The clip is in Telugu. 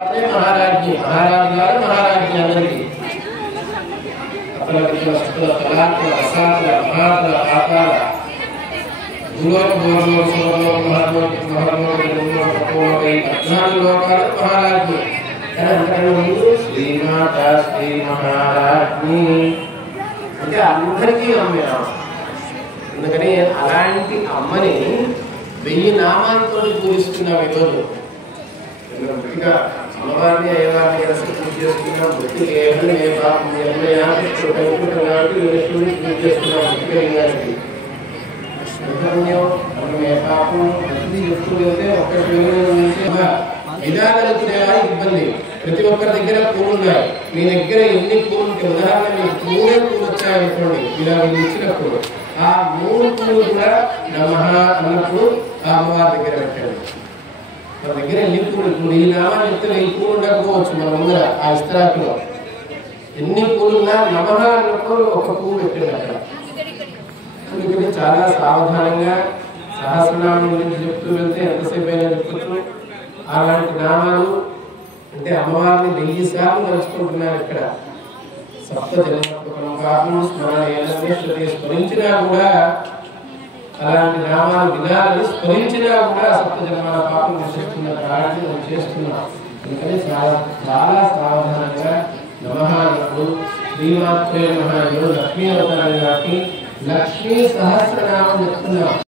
महाराज्ञी महाराज महाराज्ञी अंदरिकी अपना सुखला तलाक असाद महाद आकार गुलोक बोलो सोलो महादो कोई अज्ञान लोकाल महाराज्ञी श्रीमाता श्री महाराज्ञी అంటే అందరికీ అమ్మే అందుకని అలాంటి అమ్మని 1000 నామాలతో పూజిస్తున్నాం ఈరోజు గట్టిగా అమ్మవారిని అయ్యవారిని కలిసి పూజ చేస్తున్నాం భక్తి కేవలం ఏ పాపం ఎన్నయాన్ని లక్ష్మిని పూజ చేస్తున్నాం భక్తి మనం ఏ పాపం భక్తి చెప్తూ వెళ్తే ఒక్కటి విధానాలుతున్నాయా ఇబ్బంది ప్రతి ఒక్కరి దగ్గర పూలు ఉన్నాయి మీ దగ్గర ఎన్ని పూలు ఉంటే ఉదాహరణ మీకు 3 పూలు వచ్చాయనుకోండి ఇలా మీరు ఇచ్చినప్పుడు ఆ 3 పూలు కూడా నమః అన్నప్పుడు ఆ అమ్మవారి దగ్గర పెట్టండి మన దగ్గర ఎన్ని పూలు ఇప్పుడు ఈ నామాన్ని చెప్తే ఈ పూలు ఉండకపోవచ్చు మన ముందర ఆ ఇస్తరాకులో ఎన్ని పూలు ఉన్నా నమః అన్నప్పుడు ఒక పువ్వు పెట్టండి అక్కడ అందుకని చాలా సావధానంగా సహస్రనామం గురించి చెప్తూ వెళ్తే ఎంతసేపు అయినా చెప్పచ్చు అలాంటి నామాలు అంటే అమ్మవారిని 1000 సార్లు తలుచుకుంటున్నారు ఇక్కడ సప్త జన్మత్మకం పాపం స్మరణ స్మరించినా కూడా అలాంటి నామాలు వినాలని స్మరించినా కూడా సప్త జన్మాల పాపం నశిస్తున్న కారణం మనం చేస్తున్నాం అందుకని చాలా సావధానంగా నమః అన్నప్పుడు శ్రీమాత్రే నమః లక్ష్మీ అవతారం కాబట్టి లక్ష్మీ సహస్రనామం చెప్తున్నాం